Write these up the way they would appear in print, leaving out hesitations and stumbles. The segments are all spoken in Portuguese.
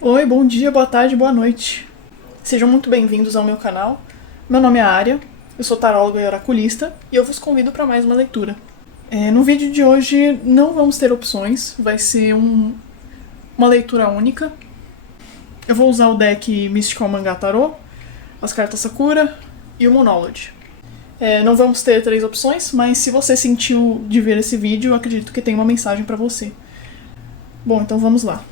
Oi, bom dia, boa tarde, boa noite. Sejam muito bem-vindos ao meu canal. Meu nome é Ária, eu sou taróloga e oraculista e eu vos convido para mais uma leitura. No vídeo de hoje não vamos ter opções, vai ser uma leitura única. Eu vou usar o deck Mystical Manga Tarot, as cartas Sakura e o Monology. Não vamos ter 3 opções, mas se você sentiu de ver esse vídeo, eu acredito que tem uma mensagem para você. Bom, então vamos lá.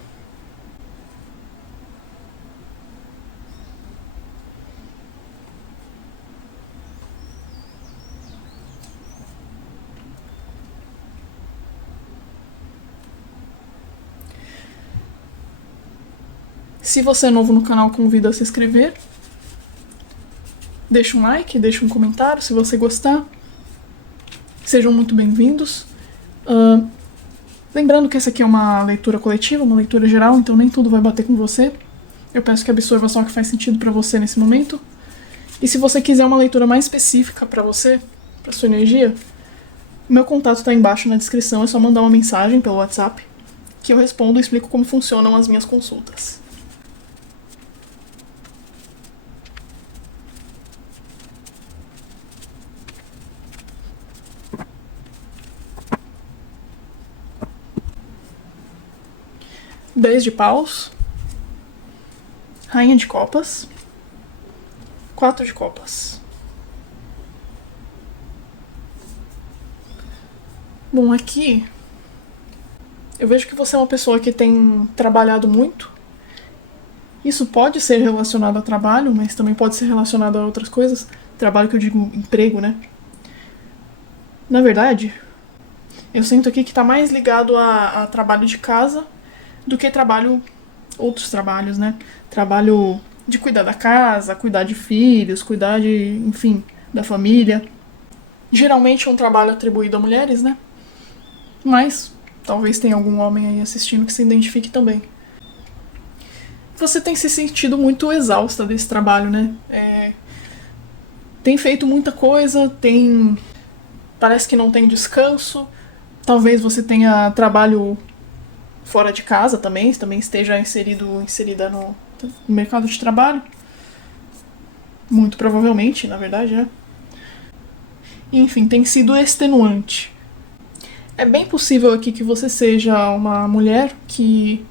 Se você é novo no canal, convido a se inscrever. Deixa um like, deixa um comentário se você gostar. Sejam muito bem-vindos. Lembrando que essa aqui é uma leitura coletiva, uma leitura geral, então nem tudo vai bater com você. Eu peço que absorva só o que faz sentido para você nesse momento. E se você quiser uma leitura mais específica para você, para sua energia, meu contato está embaixo na descrição, é só mandar uma mensagem pelo WhatsApp que eu respondo e explico como funcionam as minhas consultas. Dez de paus, rainha de copas, 4 de copas. Bom, aqui eu vejo que você é uma pessoa que tem trabalhado muito. Isso pode ser relacionado ao trabalho, mas também pode ser relacionado a outras coisas. Trabalho que eu digo emprego, né? Na verdade, eu sinto aqui que tá mais ligado a trabalho de casa do que outros trabalhos, né? Trabalho de cuidar da casa, cuidar de filhos, cuidar de, enfim, da família. Geralmente é um trabalho atribuído a mulheres, né? Mas talvez tenha algum homem aí assistindo que se identifique também. Você tem se sentido muito exausta desse trabalho, né? Tem feito muita coisa, parece que não tem descanso. Talvez você tenha trabalho fora de casa também esteja inserida no mercado de trabalho. Muito provavelmente, na verdade, né? Enfim, tem sido extenuante. É bem possível aqui que você seja uma mulher que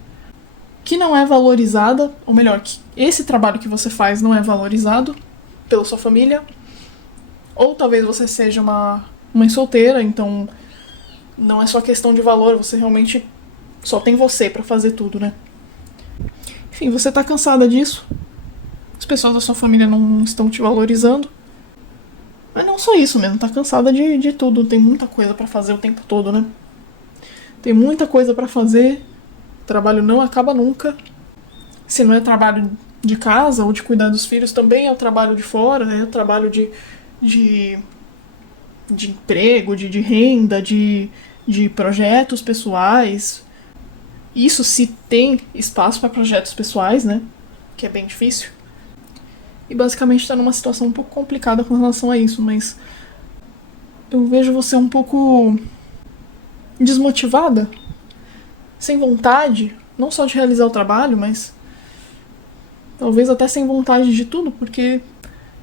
não é valorizada, ou melhor, que esse trabalho que você faz não é valorizado pela sua família. Ou talvez você seja uma mãe solteira, então não é só questão de valor, você realmente só tem você pra fazer tudo, né? Enfim, você tá cansada disso. As pessoas da sua família não estão te valorizando. Mas não só isso mesmo, tá cansada de tudo. Tem muita coisa pra fazer o tempo todo, né? Tem muita coisa pra fazer. O trabalho não acaba nunca. Se não é trabalho de casa ou de cuidar dos filhos, também é o trabalho de fora, né? É o trabalho de emprego, de renda, de projetos pessoais. Isso se tem espaço para projetos pessoais, né? Que é bem difícil. E basicamente está numa situação um pouco complicada com relação a isso, mas eu vejo você um pouco desmotivada, sem vontade, não só de realizar o trabalho, mas talvez até sem vontade de tudo, porque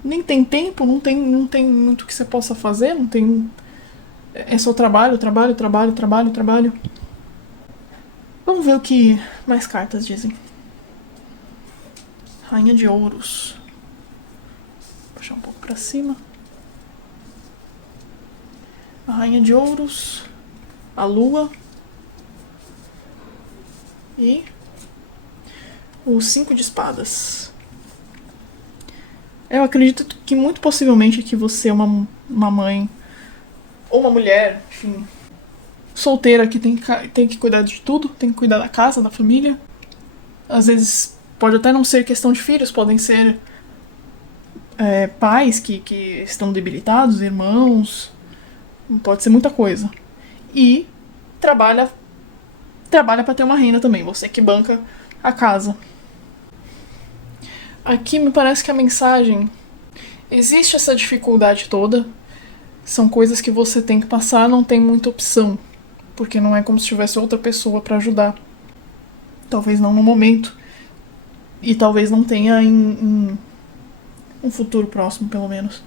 nem tem tempo, não tem muito que você possa fazer, não tem. É só trabalho, trabalho, trabalho, trabalho, trabalho. Vamos ver o que mais cartas dizem. Rainha de ouros. Vou puxar um pouco pra cima. A rainha de ouros. A lua. E o 5 de espadas. Eu acredito que muito possivelmente que você é uma mãe ou uma mulher, enfim, solteira que tem que cuidar de tudo, tem que cuidar da casa, da família. Às vezes pode até não ser questão de filhos, podem ser pais que estão debilitados, irmãos, pode ser muita coisa. E trabalha para ter uma renda também, você que banca a casa. Aqui me parece que a mensagem, existe essa dificuldade toda, são coisas que você tem que passar, não tem muita opção, porque não é como se tivesse outra pessoa para ajudar. Talvez não no momento. E talvez não tenha em um futuro próximo, pelo menos.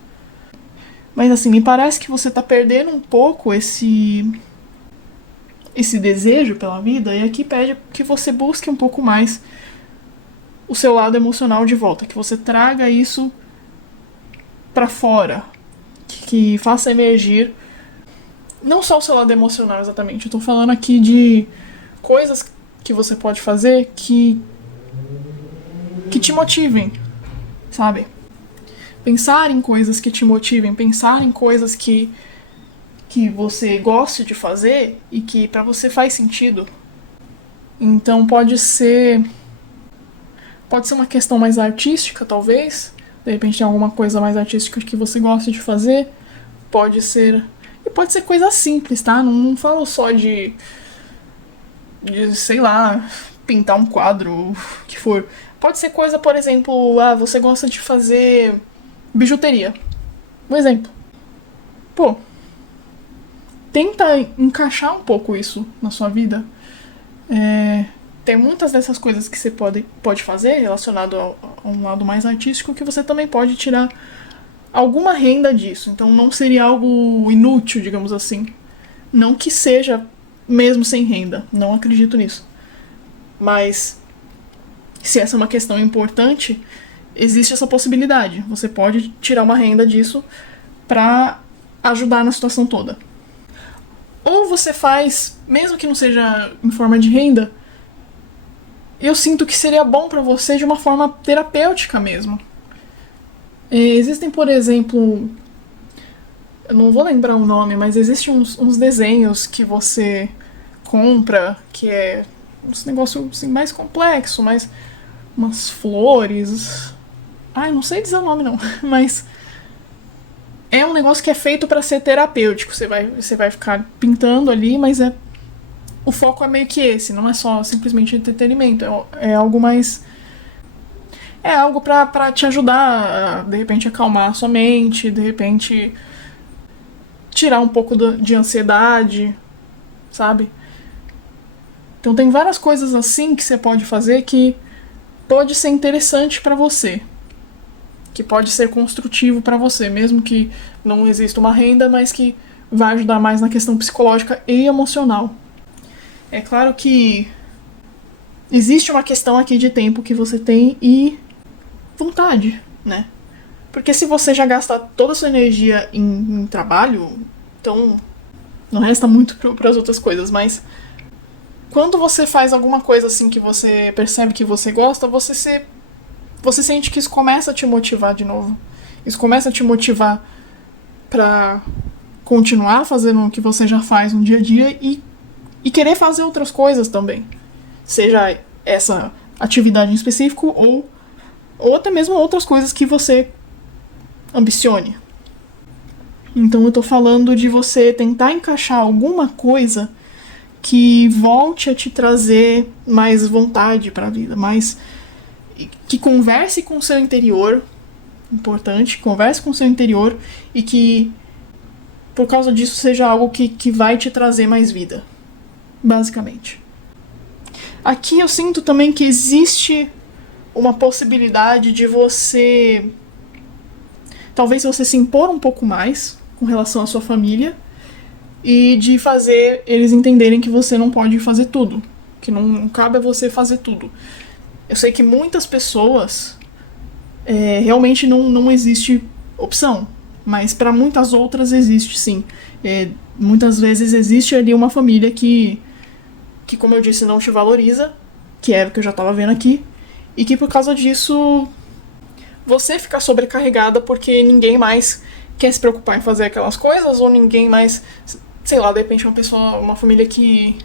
Mas assim, me parece que você tá perdendo um pouco esse desejo pela vida, e aqui pede que você busque um pouco mais o seu lado emocional de volta, que você traga isso pra fora, que faça emergir não só o seu lado emocional exatamente, eu tô falando aqui de coisas que você pode fazer que te motivem, sabe? Pensar em coisas que te motivem, pensar em coisas que você goste de fazer e que pra você faz sentido. Então pode ser uma questão mais artística, talvez. De repente tem alguma coisa mais artística que você gosta de fazer. Pode ser coisa simples, tá? Não falo só de sei lá, pintar um quadro, o que for. Pode ser coisa, por exemplo, você gosta de fazer bijuteria. Um exemplo. Pô, tenta encaixar um pouco isso na sua vida. Tem muitas dessas coisas que você pode fazer relacionado a um lado mais artístico que você também pode tirar alguma renda disso. Então não seria algo inútil, digamos assim. Não que seja mesmo sem renda, não acredito nisso. Mas se essa é uma questão importante, existe essa possibilidade. Você pode tirar uma renda disso pra ajudar na situação toda. Ou você faz, mesmo que não seja em forma de renda, eu sinto que seria bom pra você de uma forma terapêutica mesmo. Existem, por exemplo, eu não vou lembrar o nome, mas existem uns desenhos que você compra, que é um negócio assim, mais complexo, mas umas flores. Ai, não sei dizer o nome não, mas é um negócio que é feito pra ser terapêutico. Você vai ficar pintando ali, mas o foco é meio que esse, não é só simplesmente entretenimento, é algo mais. É algo pra te ajudar a, de repente, acalmar a sua mente, de repente tirar um pouco de ansiedade, sabe? Então tem várias coisas assim que você pode fazer que pode ser interessante pra você, que pode ser construtivo pra você, mesmo que não exista uma renda, mas que vai ajudar mais na questão psicológica e emocional. É claro que existe uma questão aqui de tempo que você tem e vontade, né? Porque se você já gasta toda a sua energia em trabalho, então não resta muito para as outras coisas, mas quando você faz alguma coisa assim que você percebe que você gosta, você sente que isso começa a te motivar de novo. Isso começa a te motivar pra continuar fazendo o que você já faz no dia a dia e querer fazer outras coisas também. Seja essa atividade em específico ou até mesmo outras coisas que você ambicione. Então eu tô falando de você tentar encaixar alguma coisa que volte a te trazer mais vontade pra vida, mais que converse com o seu interior, importante, converse com o seu interior e que por causa disso seja algo que vai te trazer mais vida, basicamente. Aqui eu sinto também que existe uma possibilidade de você talvez você se impor um pouco mais com relação à sua família e de fazer eles entenderem que você não pode fazer tudo, que não cabe a você fazer tudo. Eu sei que muitas pessoas realmente não existe opção, mas para muitas outras existe sim. Muitas vezes existe ali uma família que, como eu disse, não te valoriza, que era o que eu já estava vendo aqui, e que por causa disso você fica sobrecarregada porque ninguém mais quer se preocupar em fazer aquelas coisas, ou ninguém mais, sei lá, de repente uma família que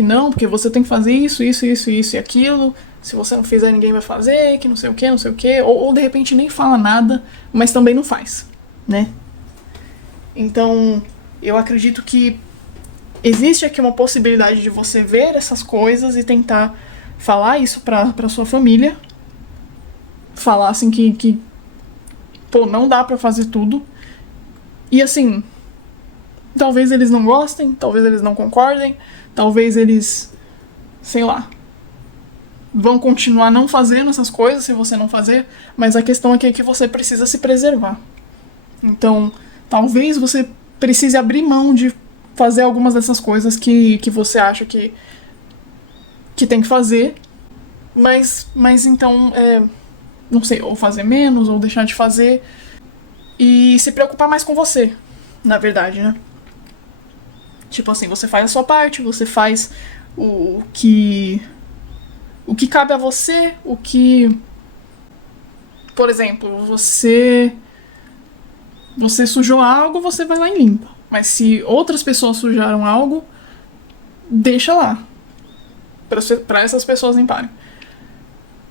não, porque você tem que fazer isso e aquilo, se você não fizer ninguém vai fazer, que não sei o que, ou de repente nem fala nada, mas também não faz, né? Então, eu acredito que existe aqui uma possibilidade de você ver essas coisas e tentar falar isso pra sua família, falar assim que pô, não dá pra fazer tudo, e assim, talvez eles não gostem, talvez eles não concordem, talvez eles, sei lá, vão continuar não fazendo essas coisas se você não fazer, mas a questão aqui é que você precisa se preservar. Então, talvez você precise abrir mão de fazer algumas dessas coisas que você acha que tem que fazer, mas então, não sei, ou fazer menos, ou deixar de fazer, e se preocupar mais com você, na verdade, né? Tipo assim, você faz a sua parte, você faz o que cabe a você, por exemplo, você sujou algo, você vai lá e limpa. Mas se outras pessoas sujaram algo, deixa lá, pra essas pessoas limparem.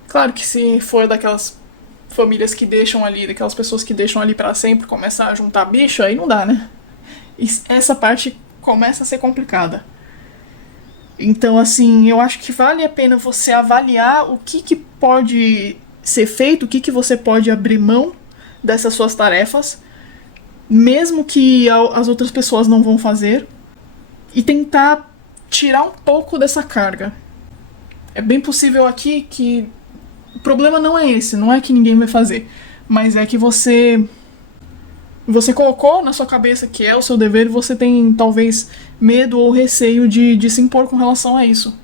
Claro que se for daquelas famílias que deixam ali, daquelas pessoas que deixam ali pra sempre, começar a juntar bicho, aí não dá, né? E essa parte começa a ser complicada. Então, assim, eu acho que vale a pena você avaliar o que pode ser feito, o que você pode abrir mão dessas suas tarefas, mesmo que as outras pessoas não vão fazer, e tentar tirar um pouco dessa carga. É bem possível aqui que o problema não é esse, não é que ninguém vai fazer, mas é que você colocou na sua cabeça que é o seu dever e você tem talvez medo ou receio de se impor com relação a isso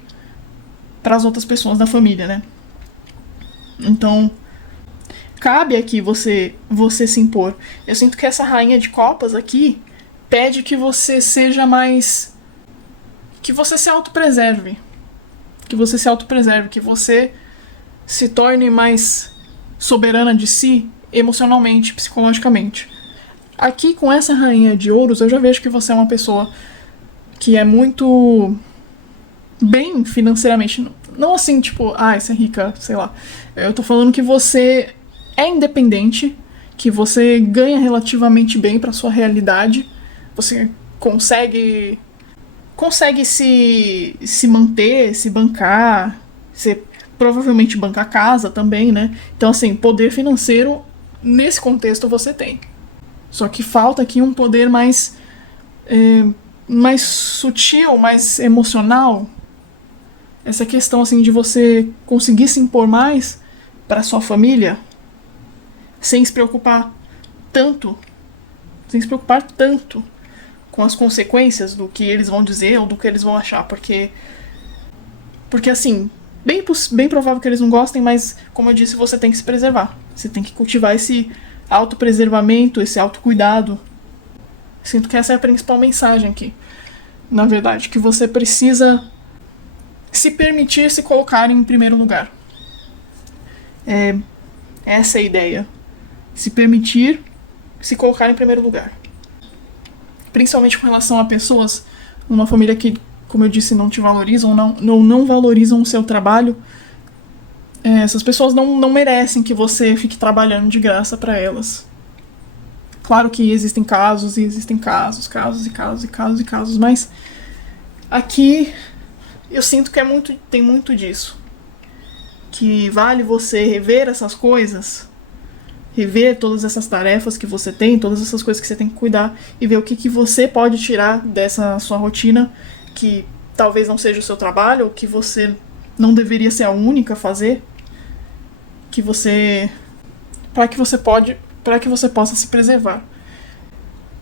para as outras pessoas da família, né? Então, cabe aqui você se impor. Eu sinto que essa rainha de copas aqui pede que você seja mais... que você se autopreserve. Que você se torne mais soberana de si, emocionalmente, psicologicamente. Aqui, com essa rainha de ouros, eu já vejo que você é uma pessoa que é muito bem financeiramente. Não assim, tipo, você é rica, sei lá. Eu tô falando que você é independente, que você ganha relativamente bem pra sua realidade, você consegue se manter, se bancar, você provavelmente banca a casa também, né? Então, assim, poder financeiro, nesse contexto, você tem. Só que falta aqui um poder mais sutil, mais emocional. Essa questão assim de você conseguir se impor mais para sua família sem se preocupar tanto com as consequências do que eles vão dizer ou do que eles vão achar, porque assim, bem provável que eles não gostem, mas como eu disse, você tem que se preservar. Você tem que cultivar esse autopreservamento, esse autocuidado. Sinto que essa é a principal mensagem aqui. Na verdade, que você precisa se permitir se colocar em primeiro lugar. Essa é a ideia. Se permitir se colocar em primeiro lugar. Principalmente com relação a pessoas numa família que, como eu disse, não te valorizam, não valorizam o seu trabalho. Essas pessoas não merecem que você fique trabalhando de graça para elas. Claro que existem casos, mas aqui eu sinto que tem muito disso. Que vale você rever essas coisas, rever todas essas tarefas que você tem, todas essas coisas que você tem que cuidar e ver o que você pode tirar dessa sua rotina, que talvez não seja o seu trabalho, ou que você não deveria ser a única a fazer, para que você possa se preservar.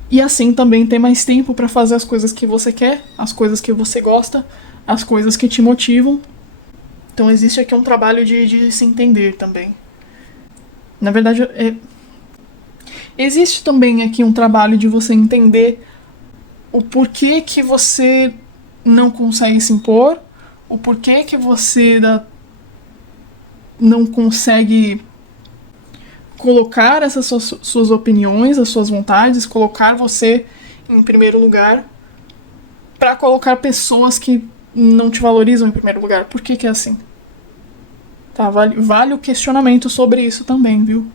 E assim também ter mais tempo para fazer as coisas que você quer, as coisas que você gosta, as coisas que te motivam. Então existe aqui um trabalho de se entender também. Na verdade, existe também aqui um trabalho de você entender o porquê que você não consegue se impor, o porquê que você não consegue colocar essas suas opiniões, as suas vontades, colocar você em primeiro lugar, para colocar pessoas que não te valorizam em primeiro lugar. Por que é assim? Tá, vale o questionamento sobre isso também, viu?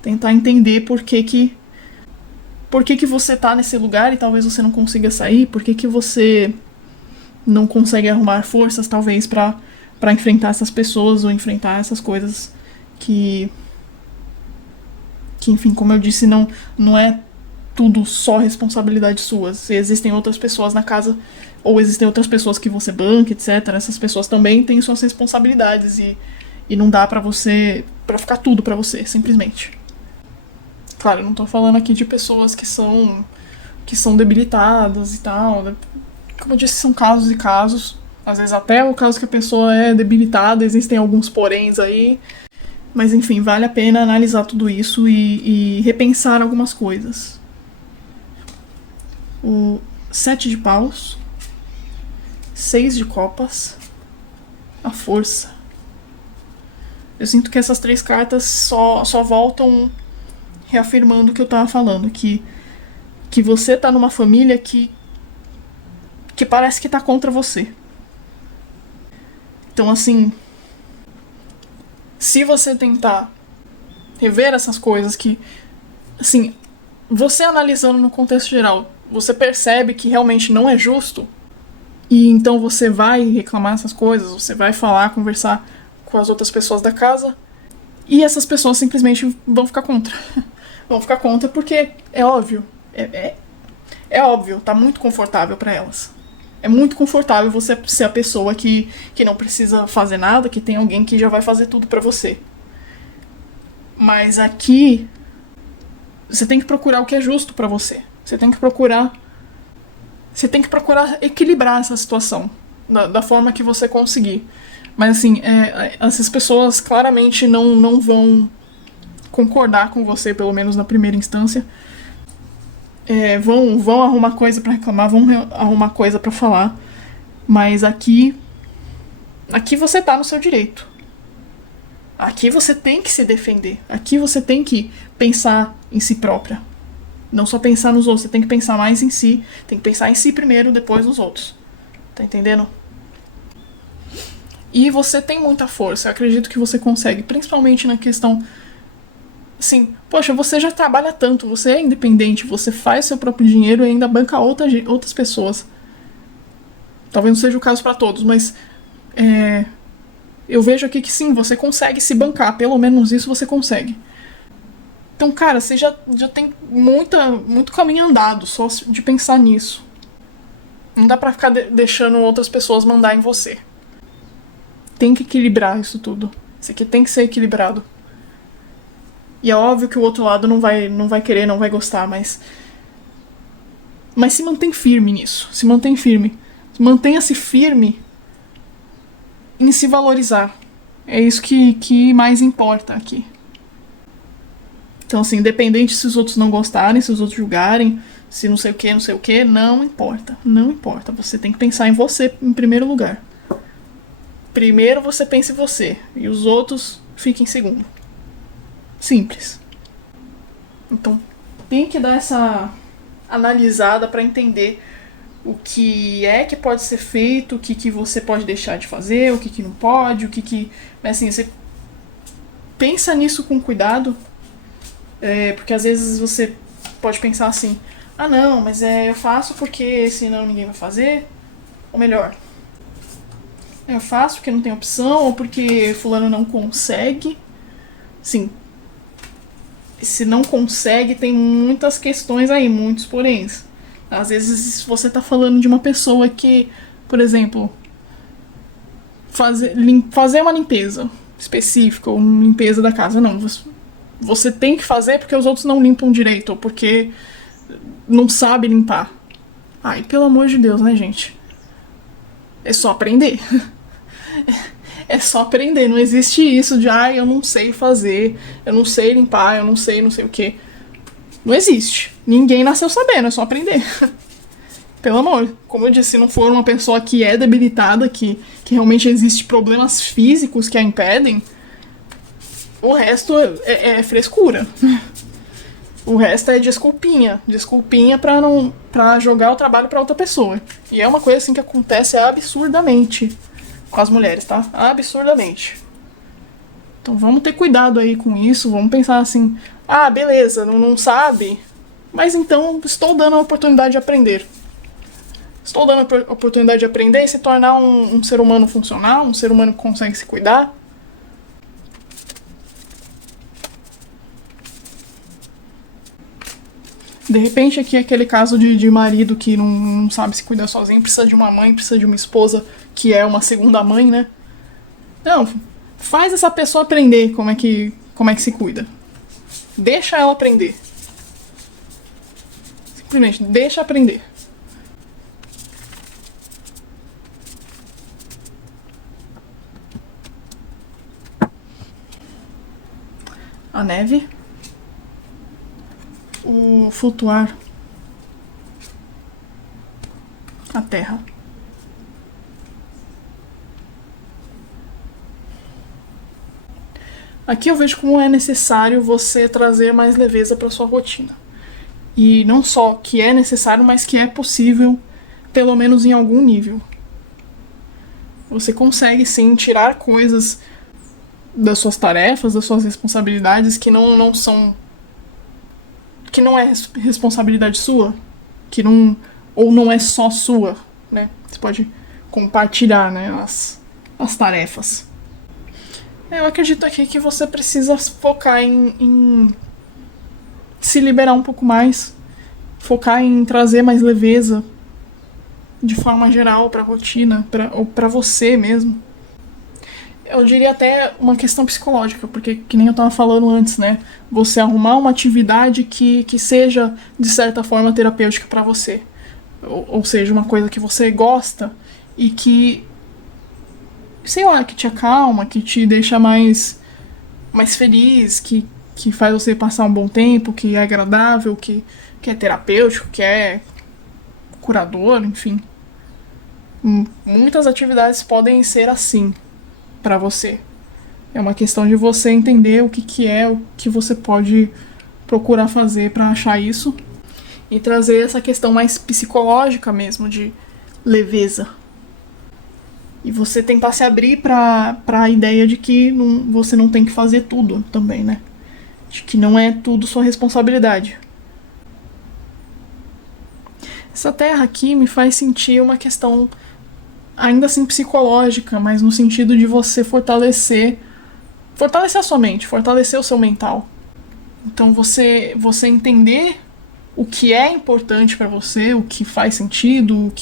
Tentar entender por que você tá nesse lugar e talvez você não consiga sair, por que você não consegue arrumar forças, talvez, pra enfrentar essas pessoas ou enfrentar essas coisas que enfim, como eu disse, não é tudo só responsabilidade sua. Se existem outras pessoas na casa, ou existem outras pessoas que você banca, etc., essas pessoas também têm suas responsabilidades e não dá pra você, pra ficar tudo pra você, simplesmente. Claro, eu não tô falando aqui de pessoas que são debilitadas e tal. Como eu disse, são casos e casos. Às vezes até o caso que a pessoa é debilitada, existem alguns poréns aí. Mas enfim, vale a pena analisar tudo isso e repensar algumas coisas. O 7 de paus, 6 de copas, a força. Eu sinto que essas 3 cartas só voltam reafirmando o que eu tava falando, que você tá numa família que parece que tá contra você. Então, assim, se você tentar rever essas coisas que, assim, você analisando no contexto geral, você percebe que realmente não é justo, e então você vai reclamar essas coisas, você vai falar, conversar com as outras pessoas da casa, e essas pessoas simplesmente vão ficar contra. Vão ficar contra porque é óbvio. É óbvio, tá muito confortável pra elas. É muito confortável você ser a pessoa que não precisa fazer nada, que tem alguém que já vai fazer tudo pra você. Mas aqui você tem que procurar o que é justo pra você. Você tem que procurar equilibrar essa situação da forma que você conseguir. Mas assim, essas pessoas claramente não vão concordar com você, pelo menos na primeira instância. Vão arrumar coisa pra reclamar, vão arrumar coisa pra falar. Mas aqui você tá no seu direito. Aqui você tem que se defender. Aqui você tem que pensar em si própria. Não só pensar nos outros, você tem que pensar mais em si. Tem que pensar em si primeiro, depois nos outros. Tá entendendo? E você tem muita força. Eu acredito que você consegue. Principalmente na questão... Assim, poxa, você já trabalha tanto. Você é independente. Você faz seu próprio dinheiro e ainda banca outras pessoas. Talvez não seja o caso pra todos, mas... eu vejo aqui que sim, você consegue se bancar. Pelo menos isso você consegue. Então, cara, você já tem muito caminho andado só de pensar nisso. Não dá pra ficar deixando outras pessoas mandar em você. Tem que equilibrar isso tudo. Isso aqui tem que ser equilibrado. E é óbvio que o outro lado não vai querer, não vai gostar, mas se mantém firme nisso. Se mantém firme. Mantenha-se firme em se valorizar. É isso que mais importa aqui. Então, assim, independente se os outros não gostarem, se os outros julgarem, se não sei o que, não importa. Não importa. Você tem que pensar em você em primeiro lugar. Primeiro você pensa em você. E os outros fiquem em segundo. Simples. Então, tem que dar essa analisada pra entender o que é que pode ser feito, o que você pode deixar de fazer, o que não pode, o que... Mas assim, você pensa nisso com cuidado, porque às vezes você pode pensar assim, ah não, mas eu faço porque senão ninguém vai fazer, ou melhor, eu faço porque não tem opção, ou porque fulano não consegue. Sim, se não consegue, tem muitas questões aí, muitos poréns. Às vezes você tá falando de uma pessoa que, por exemplo, fazer uma limpeza específica, ou uma limpeza da casa. Não, você tem que fazer porque os outros não limpam direito, ou porque não sabe limpar. Ai, pelo amor de Deus, né, gente? É só aprender. É só aprender, não existe isso de eu não sei fazer, eu não sei limpar, eu não sei o que. Não existe. Ninguém nasceu sabendo, é só aprender. Pelo amor, como eu disse, se não for uma pessoa que é debilitada, que realmente existe problemas físicos que a impedem, o resto é frescura. O resto é desculpinha. Desculpinha pra jogar o trabalho pra outra pessoa. E é uma coisa assim que acontece absurdamente com as mulheres, tá? Absurdamente. Então vamos ter cuidado aí com isso, vamos pensar assim, beleza, não sabe, mas então estou dando a oportunidade de aprender. Estou dando a oportunidade de aprender e se tornar um ser humano funcional, um ser humano que consegue se cuidar. De repente aqui é aquele caso de marido que não sabe se cuidar sozinho, precisa de uma mãe, precisa de uma esposa que é uma segunda mãe, né? Não, faz essa pessoa aprender como é que se cuida. Deixa ela aprender. Simplesmente, deixa aprender. A neve. O flutuar. A terra. Aqui eu vejo como é necessário você trazer mais leveza para sua rotina. E não só que é necessário, mas que é possível, pelo menos em algum nível. Você consegue sim tirar coisas das suas tarefas, das suas responsabilidades que não são. Que não é responsabilidade sua, que não. Ou não é só sua, né? Você pode compartilhar, né, as tarefas. Eu acredito aqui que você precisa focar em se liberar um pouco mais, focar em trazer mais leveza de forma geral para a rotina, ou para você mesmo. Eu diria até uma questão psicológica, porque que nem eu tava falando antes, né? Você arrumar uma atividade que seja, de certa forma, terapêutica para você. Ou seja, uma coisa que você gosta e que, sei lá, que te acalma, que te deixa mais feliz, que faz você passar um bom tempo, que é agradável, que é terapêutico, que é curador, enfim. Muitas atividades podem ser assim para você. É uma questão de você entender o que é, o que você pode procurar fazer para achar isso e trazer essa questão mais psicológica mesmo, de leveza. E você tentar se abrir para a ideia de que você não tem que fazer tudo também, né? De que não é tudo sua responsabilidade. Essa terra aqui me faz sentir uma questão ainda assim psicológica, mas no sentido de você fortalecer a sua mente, fortalecer o seu mental. Então você entender o que é importante para você, o que faz sentido, o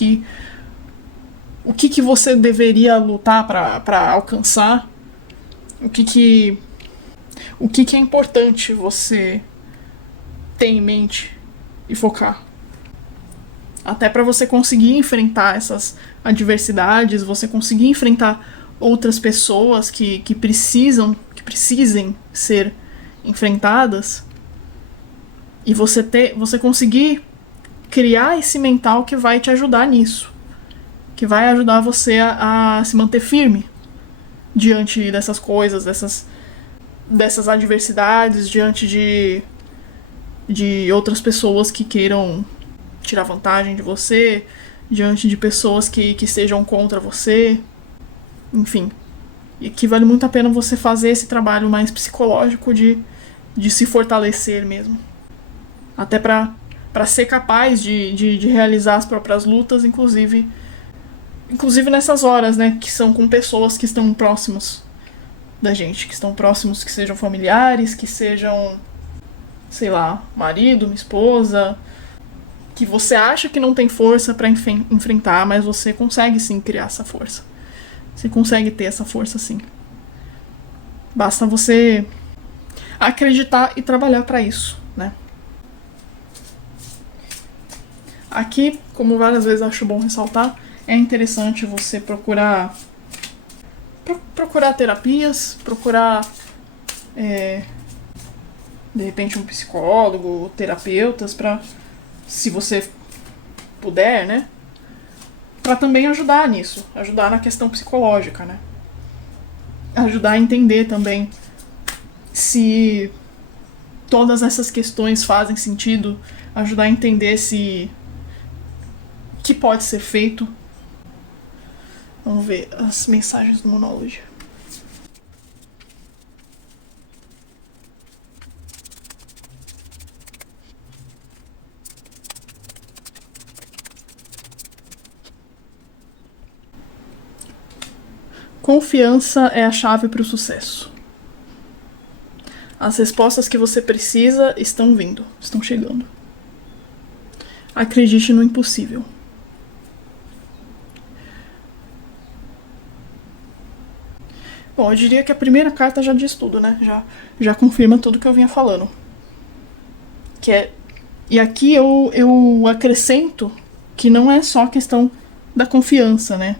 que você deveria lutar para alcançar, o que é importante você ter em mente e focar. Até para você conseguir enfrentar essas adversidades, você conseguir enfrentar outras pessoas que precisem ser enfrentadas, e você conseguir criar esse mental que vai te ajudar nisso, que vai ajudar você a se manter firme diante dessas coisas, dessas adversidades, diante de outras pessoas que queiram tirar vantagem de você, diante de pessoas que estejam contra você, enfim. E que vale muito a pena você fazer esse trabalho mais psicológico de se fortalecer mesmo. Até para ser capaz de realizar as próprias lutas, inclusive nessas horas, né, que são com pessoas que estão próximos da gente, que estão próximos, que sejam familiares, que sejam, sei lá, marido, esposa, que você acha que não tem força para enfrentar, mas você consegue sim criar essa força. Você consegue ter essa força sim. Basta você acreditar e trabalhar para isso, né? Aqui, como várias vezes acho bom ressaltar, é interessante você procurar terapias, procurar de repente um psicólogo, terapeutas, para, se você puder, né, para também ajudar nisso, ajudar na questão psicológica, né, ajudar a entender também se todas essas questões fazem sentido, ajudar a entender se o que pode ser feito. Vamos ver as mensagens do Monology. Confiança é a chave para o sucesso. As respostas que você precisa estão chegando. Acredite no impossível. Bom, eu diria que a primeira carta já diz tudo, né? Já confirma tudo que eu vinha falando. E aqui eu acrescento que não é só questão da confiança, né?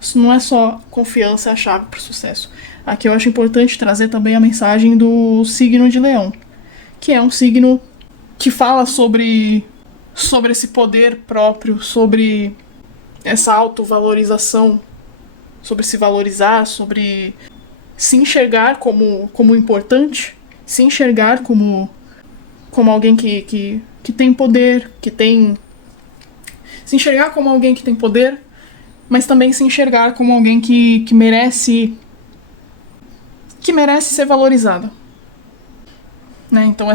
Isso não é só confiança é a chave para o sucesso. Aqui eu acho importante trazer também a mensagem do signo de Leão, que é um signo que fala sobre esse poder próprio, sobre essa autovalorização, sobre se valorizar, sobre se enxergar como importante, se enxergar como alguém que tem poder, se enxergar como alguém que tem poder, mas também se enxergar como alguém que merece ser valorizada. Né? Então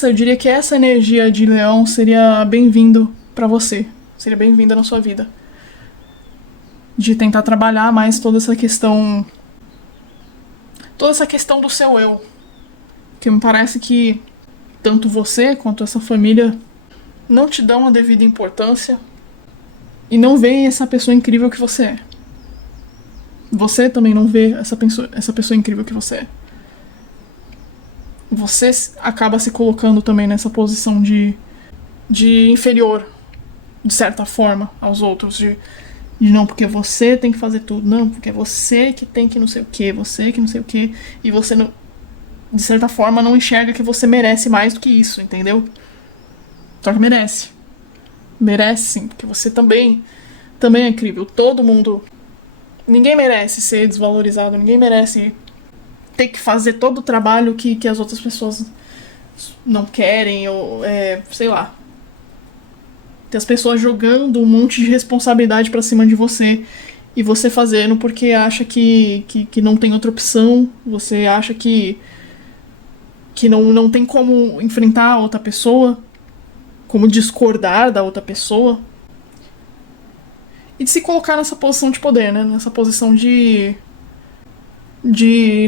eu diria que essa energia de Leão seria bem-vindo para você, seria bem-vinda na sua vida. De tentar trabalhar mais toda essa questão do seu eu. Que me parece que tanto você quanto essa família não te dão a devida importância e não veem essa pessoa incrível que você é. Você também não vê essa pessoa incrível que você é. Você acaba se colocando também nessa posição de inferior, de certa forma, aos outros, de não, porque você tem que fazer tudo, não, porque é você que tem que não sei o que, você que não sei o que, e você, não, de certa forma, não enxerga que você merece mais do que isso, entendeu? Só que merece. Merece sim, porque você também é incrível. Todo mundo... Ninguém merece ser desvalorizado, ninguém merece ter que fazer todo o trabalho que as outras pessoas não querem, ou sei lá. Tem as pessoas jogando um monte de responsabilidade pra cima de você e você fazendo porque acha que não tem outra opção, você acha que não tem como enfrentar a outra pessoa, como discordar da outra pessoa. E de se colocar nessa posição de poder, né? Nessa posição de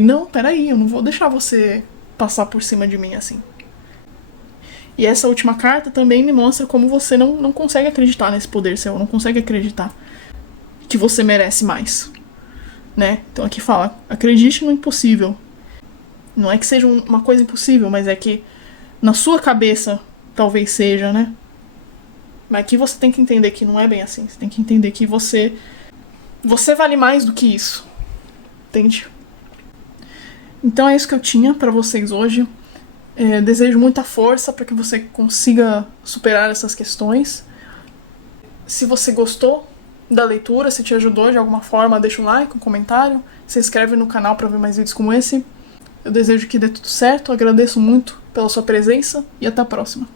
não, peraí, eu não vou deixar você passar por cima de mim assim. E essa última carta também me mostra como você não consegue acreditar nesse poder seu, não consegue acreditar que você merece mais, né? Então aqui fala, acredite no impossível. Não é que seja uma coisa impossível, mas é que na sua cabeça talvez seja, né? Mas aqui você tem que entender que não é bem assim. Você tem que entender que você vale mais do que isso, entende? Então é isso que eu tinha pra vocês hoje. Desejo muita força para que você consiga superar essas questões. Se você gostou da leitura, se te ajudou de alguma forma, deixa um like, um comentário, se inscreve no canal para ver mais vídeos como esse. Eu desejo que dê tudo certo, agradeço muito pela sua presença e até a próxima.